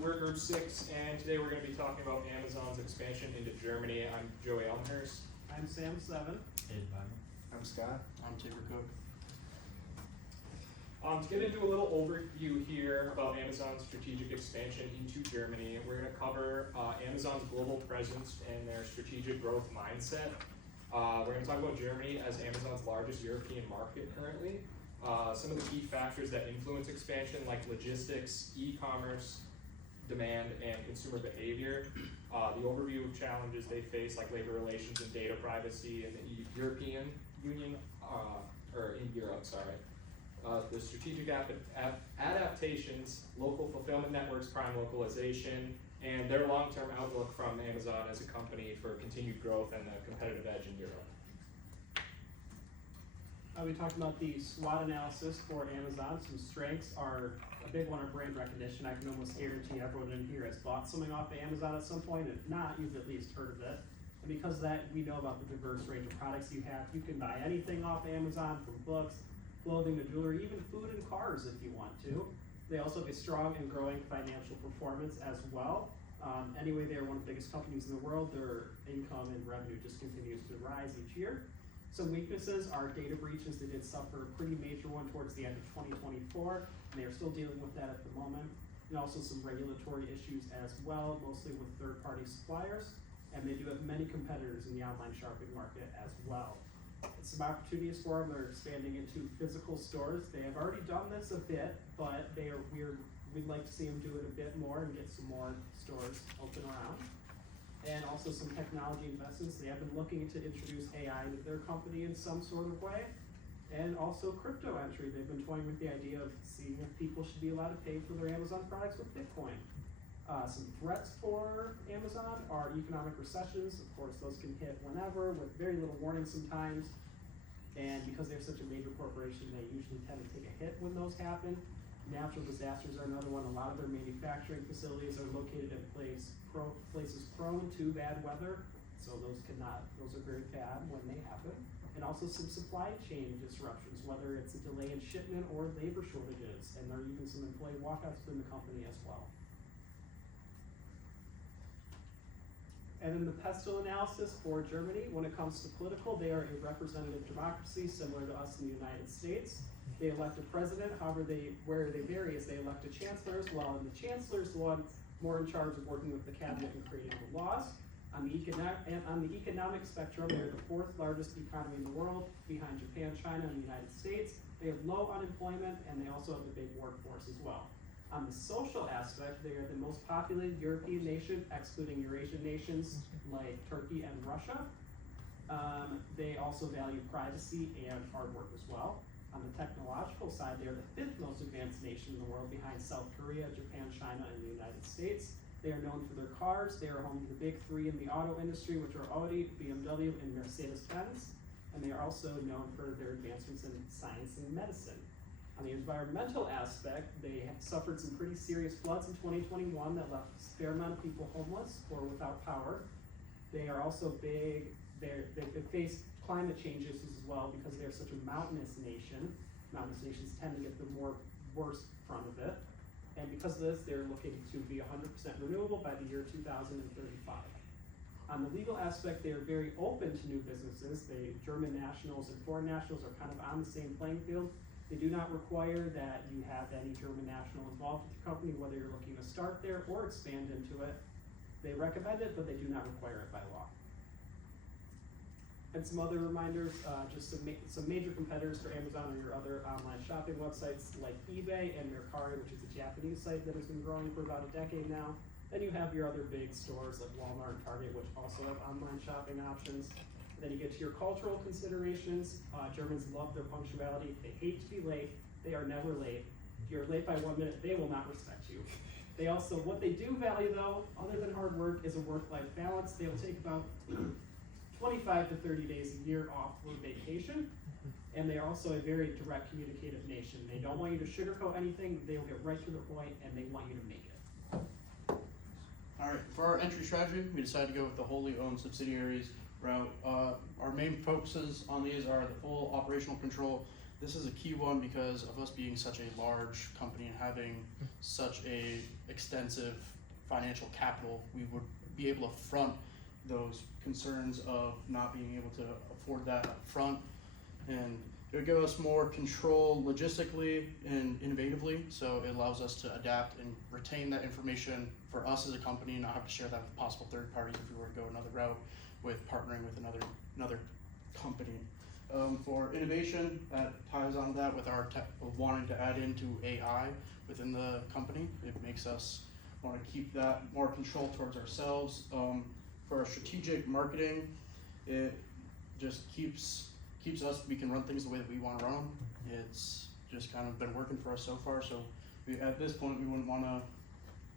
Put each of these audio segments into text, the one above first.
We're Group 6, and today we're going to be talking about Amazon's expansion into Germany. I'm Joey Elmhurst. I'm Sam Seven. Ed Bible. I'm Scott. I'm Tigger Cook. To get into a little overview here about Amazon's strategic expansion into Germany, we're going to cover Amazon's global presence and their strategic growth mindset. We're going to talk about Germany as Amazon's largest European market currently. Some of the key factors that influence expansion, like logistics, e-commerce, demand, and consumer behavior. The overview of challenges they face, like labor relations and data privacy in the European Union, or in Europe, sorry. The strategic adaptations, local fulfillment networks, prime localization, and their long-term outlook from Amazon as a company for continued growth and a competitive edge in Europe. We talked about the SWOT analysis for Amazon. Some strengths are a big one, are brand recognition. I can almost guarantee everyone in here has bought something off of Amazon at some point. If not, you've at least heard of it. And because of that, we know about the diverse range of products you have. You can buy anything off Amazon, from books, clothing to jewelry, even food and cars if you want to. They also have a strong and growing financial performance as well. Anyway, they are one of the biggest companies in the world. Their income and revenue just continues to rise each year. Some weaknesses are data breaches. They did suffer a pretty major one towards the end of 2024, and they are still dealing with that at the moment. And also some regulatory issues as well, mostly with third-party suppliers. And they do have many competitors in the online shopping market as well. Some opportunities for them are expanding into physical stores. They have already done this a bit, but we'd like to see them do it a bit more and get some more stores open around. And also some technology investments. They have been looking to introduce AI into their company in some sort of way. And also crypto entry. They've been toying with the idea of seeing if people should be allowed to pay for their Amazon products with Bitcoin. Some threats for Amazon are economic recessions. Of course, those can hit whenever with very little warning sometimes. And because they're such a major corporation, they usually tend to take a hit when those happen. Natural disasters are another one. A lot of their manufacturing facilities are located in places prone to bad weather, so those are very bad when they happen. And also some supply chain disruptions, whether it's a delay in shipment or labor shortages, and there are even some employee walkouts within the company as well. And then the pestle analysis for Germany, when it comes to political, they are a representative democracy similar to us in the United States. They elect a president, however where they vary is they elect a chancellor as well, and the chancellor is the one more in charge of working with the cabinet and creating the laws. On the economic spectrum, they're the fourth largest economy in the world, behind Japan, China, and the United States. They have low unemployment, and they also have a big workforce as well. On the social aspect, they are the most populated European nation, excluding Eurasian nations like Turkey and Russia. They also value privacy and hard work as well. On the technological side, they are the fifth most advanced nation in the world, behind South Korea, Japan, China, and the United States. They are known for their cars. They are home to the big three in the auto industry, which are Audi, BMW, and Mercedes-Benz. And they are also known for their advancements in science and medicine. On the environmental aspect, they have suffered some pretty serious floods in 2021 that left a fair amount of people homeless or without power. They are also they face climate change issues as well because they're such a mountainous nation. Mountainous nations tend to get the worst front of it. And because of this, they're looking to be 100% renewable by the year 2035. On the legal aspect, they are very open to new businesses. German nationals and foreign nationals are kind of on the same playing field. They do not require that you have any German national involved with the company, whether you're looking to start there or expand into it. They recommend it, but they do not require it by law. And some other reminders, just some major competitors for Amazon or your other online shopping websites like eBay and Mercari, which is a Japanese site that has been growing for about a decade now. Then you have your other big stores like Walmart and Target, which also have online shopping options. Then you get to your cultural considerations. Germans love their punctuality. They hate to be late. They are never late. If you're late by 1 minute, they will not respect you. They also, what they do value though, other than hard work, is a work-life balance. They'll take about 25 to 30 days a year off for vacation. And they are also a very direct communicative nation. They don't want you to sugarcoat anything. They'll get right to the point and they want you to make it. All right, for our entry strategy, we decided to go with the wholly owned subsidiaries route. Our main focuses on these are the full operational control, this is a key one because of us being such a large company and having such a extensive financial capital, we would be able to front those concerns of not being able to afford that up front. And it would give us more control logistically and innovatively, so it allows us to adapt and retain that information for us as a company and not have to share that with possible third parties if we were to go another route with partnering with another company. For innovation, that ties on that with our wanting to add into AI within the company. It makes us want to keep that more control towards ourselves. For our strategic marketing, it just keeps us, we can run things the way that we want to run them. It's just kind of been working for us so far, so at this point we wouldn't want to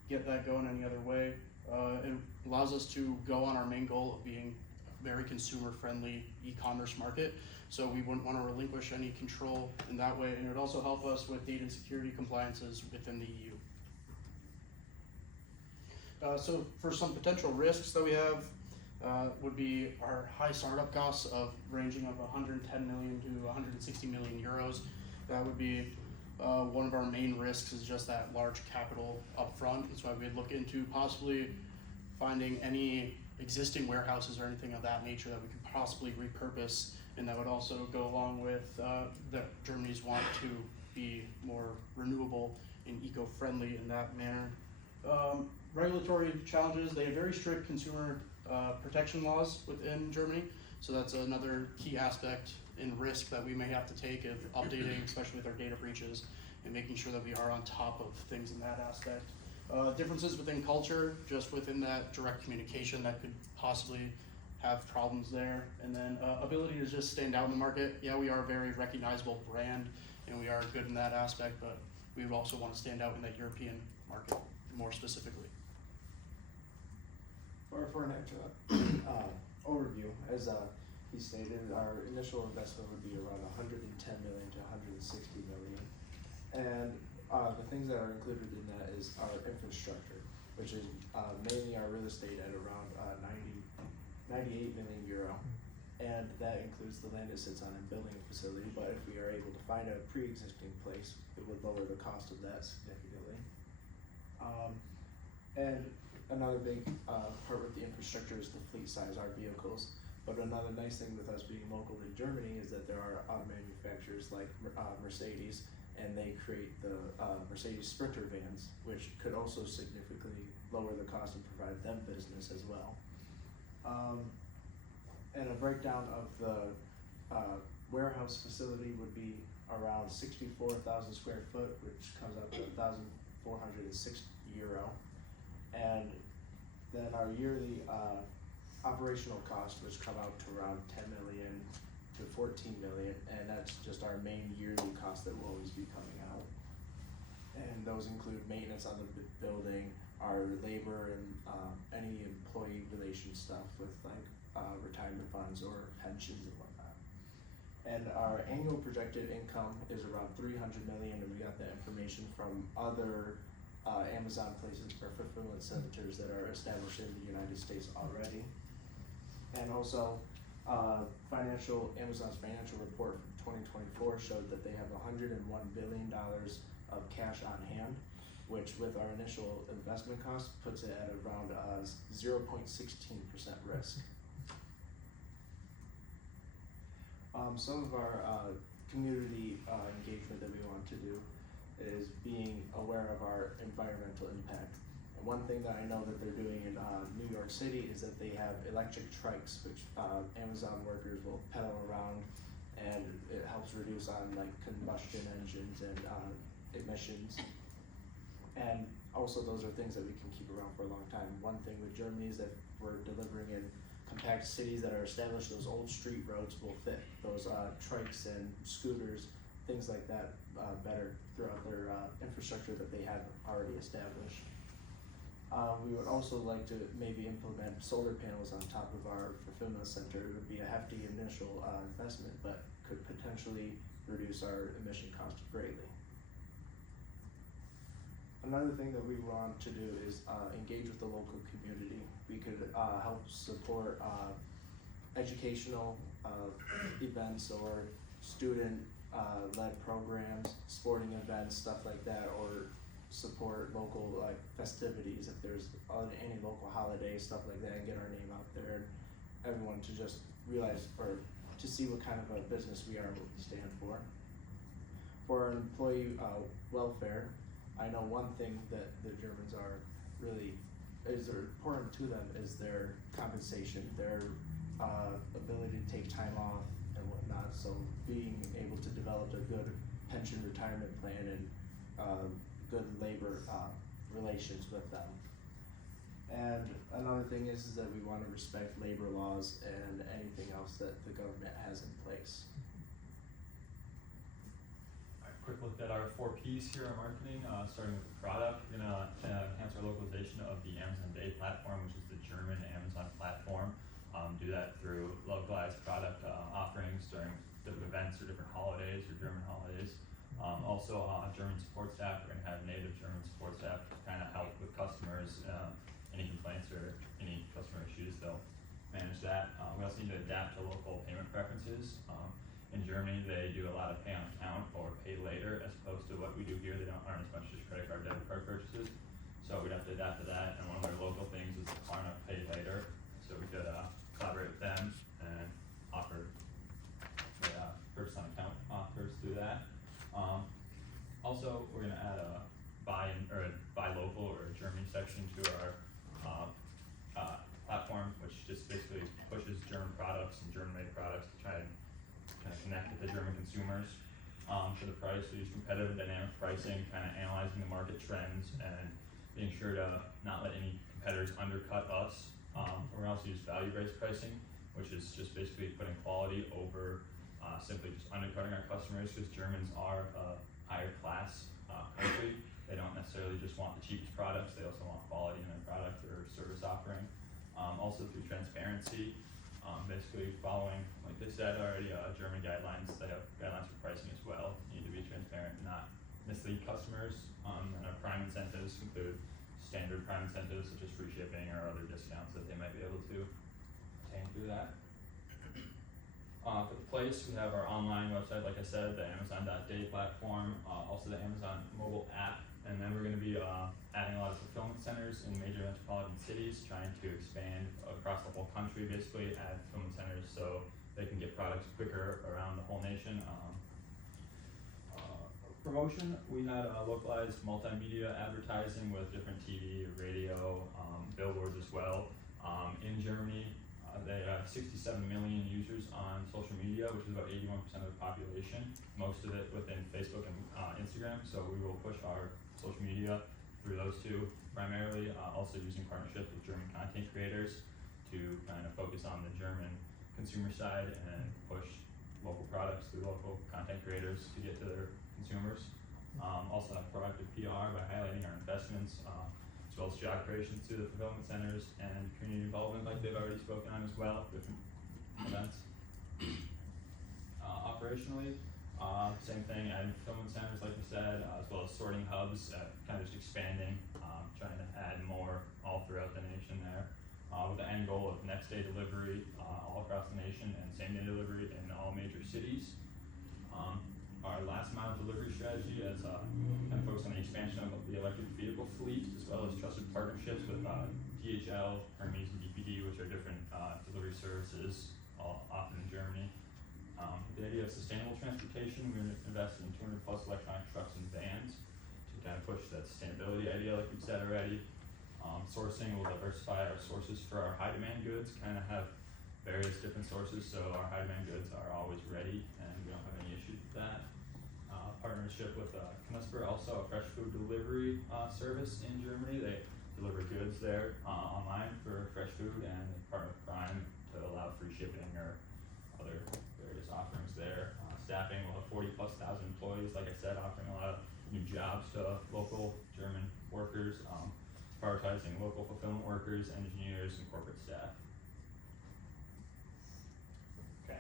get that going any other way. It allows us to go on our main goal of being a very consumer friendly e-commerce market, so we wouldn't want to relinquish any control in that way, and it would also help us with data security compliances within the EU. So for some potential risks that we have, would be our high startup costs of ranging of 110 million to 160 million euros. That would be one of our main risks, is just that large capital upfront. That's why we'd look into possibly finding any existing warehouses or anything of that nature that we could possibly repurpose, and that would also go along with that Germany's want to be more renewable and eco-friendly in that manner. Regulatory challenges, they have very strict consumer protection laws within Germany, so that's another key aspect and risk that we may have to take of updating, especially with our data breaches, and making sure that we are on top of things in that aspect. Differences within culture, just within that direct communication, that could possibly have problems there. And then ability to just stand out in the market. Yeah, we are a very recognizable brand, and we are good in that aspect, but we would also want to stand out in that European market more specifically. For an extra overview, as he stated, our initial investment would be around 110 million to 160 million, and the things that are included in that is our infrastructure, which is mainly our real estate at around 98 million euro, and that includes the land it sits on and building a facility. But if we are able to find a pre-existing place, it would lower the cost of that significantly. And another big part with the infrastructure is the fleet size, our vehicles. But another nice thing with us being local in Germany is that there are auto manufacturers like Mercedes, and they create the Mercedes Sprinter vans, which could also significantly lower the cost and provide them business as well. And a breakdown of the warehouse facility would be around 64,000 square foot, which comes out to 1,406 euro. And then our yearly operational cost, which come out to around 10 million to 14 million, and that's just our main yearly cost that will always be coming out. And those include maintenance on the building, our labor, and any employee relation stuff with like retirement funds or pensions and whatnot. And our annual projected income is around 300 million, and we got that information from other Amazon places or fulfillment centers that are established in the United States already. And also, Amazon's financial report from 2024 showed that they have $101 billion of cash on hand, which with our initial investment cost puts it at around 0.16% risk. Some of our community engagement that we want to do is being aware of our environmental impact. And one thing that I know that they're doing in New York City is that they have electric trikes, which Amazon workers will pedal around, and it helps reduce on like combustion engines and emissions. And also those are things that we can keep around for a long time. One thing with Germany is that we're delivering in compact cities that are established. Those old street roads will fit those trikes and scooters, things like that, better throughout their infrastructure that they have already established. We would also like to maybe implement solar panels on top of our fulfillment center. It would be a hefty initial investment, but could potentially reduce our emission cost greatly. Another thing that we want to do is engage with the local community. We could help support educational events or student led programs, sporting events, stuff like that, or support local like festivities if there's any local holidays, stuff like that, and get our name out there and everyone to just realize or to see what kind of a business we are and what we stand for. For our employee welfare, I know one thing that the Germans are really important to them is their compensation, their ability to take time off and whatnot. So being able to develop a good pension retirement plan and good labor relations with them. And another thing is that we want to respect labor laws and anything else that the government has in place. Quick look at our 4 Ps here in marketing, starting with the product. We're gonna enhance our localization of the Amazon Day platform, which is the German Amazon platform. Do that through localized product offerings during different events or different holidays or German holidays. Also, German support staff. We're gonna have native German support staff to kind of help with customers, any complaints or any customer issues. They'll manage that. We also need to adapt to local payment preferences. In Germany, they do a lot of pay on account or pay later as opposed to what we do here. They aren't as much just credit card, debit card purchases. So we'd have to adapt to that. And one of their local things is Klarna Pay Later. So we could collaborate with them and offer purchase on account offers through that. Also, we're gonna add a buy local or a Germany section to our platform, which just basically pushes German products and German-made products to try and kind of connect with the German consumers. For the price, we use competitive dynamic pricing, kind of analyzing the market trends and being sure to not let any competitors undercut us. We also use value-based pricing, which is just basically putting quality over simply just undercutting our customers, because Germans are a higher class country. They don't necessarily just want the cheapest products, they also want quality in their product or service offering. Also through transparency, basically following, like they said already, German guidelines. They have guidelines for pricing as well. You need to be transparent, not mislead customers. And our prime incentives include standard prime incentives such as free shipping or other discounts that they might be able to obtain through that. For the place, we have our online website, like I said, the Amazon.day platform, also the Amazon mobile app, and then we're going to be adding a lot of fulfillment centers in major metropolitan cities, trying to expand across the whole country, basically add fulfillment centers so they can get products quicker around the whole nation. Promotion, we had localized multimedia advertising with different TV, radio, billboards as well. In Germany, they have 67 million users on social media, which is about 81% of the population, most of it within Facebook and Instagram. So we will push our social media through those two primarily, also using partnerships with German content creators to kind of focus on the German consumer side and push local products through local content creators to get to their consumers. Also have proactive PR by highlighting our investments, as well as job creation through the fulfillment centers and community involvement, like they've already spoken on as well, different events. Operationally, same thing, adding fulfillment centers, like we said, as well as sorting hubs, kind of just expanding, trying to add more all throughout the nation there, with the end goal of next day delivery all across the nation and same day delivery in all major cities. Our last mile delivery strategy is kind of focused on the expansion of the electric vehicle fleet, as well as trusted partnerships with DHL, Hermes, and DPD, which are different delivery services, all often in Germany. The idea of sustainable transportation, we're going to invest in 200 plus electronic trucks and vans to kind of push that sustainability idea, like we said already. Sourcing, we'll diversify our sources for our high demand goods, kind of have various different sources, so our high demand goods are always ready and we don't have any issues with that. Partnership with Knusper, also a fresh food delivery service in Germany. They deliver goods there online for fresh food, and they partner with Prime to allow free shipping or other various offerings there. Staffing, we'll have 40,000+ employees, like I said, offering a lot of new jobs to local German workers, prioritizing local fulfillment workers, engineers, and corporate staff. Okay,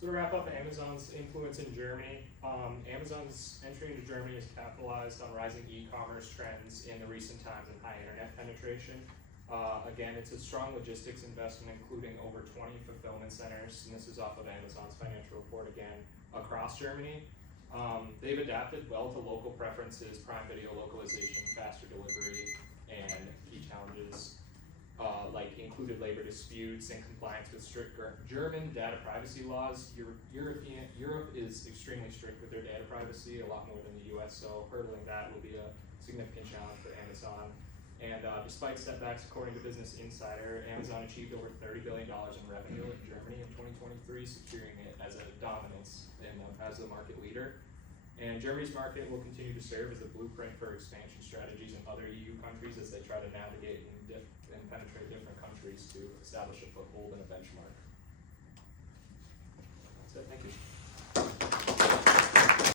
so to wrap up Amazon's influence in Germany, Amazon's entry into Germany has capitalized on rising e-commerce trends in the recent times and high internet penetration. Again, it's a strong logistics investment, including over 20 fulfillment centers, and this is off of Amazon's financial report again, across Germany. They've adapted well to local preferences, Prime Video localization, faster delivery, and key challenges like included labor disputes and compliance with strict German data privacy laws. Europe is extremely strict with their data privacy, a lot more than the US, so hurdling that will be a significant challenge for Amazon. And despite setbacks, according to Business Insider, Amazon achieved over $30 billion in revenue in Germany in 2023, securing it as a dominance as the market leader. And Germany's market will continue to serve as the blueprint for expansion strategies in other EU countries as they try to navigate and penetrate different countries to establish a foothold and a benchmark. That's it, thank you.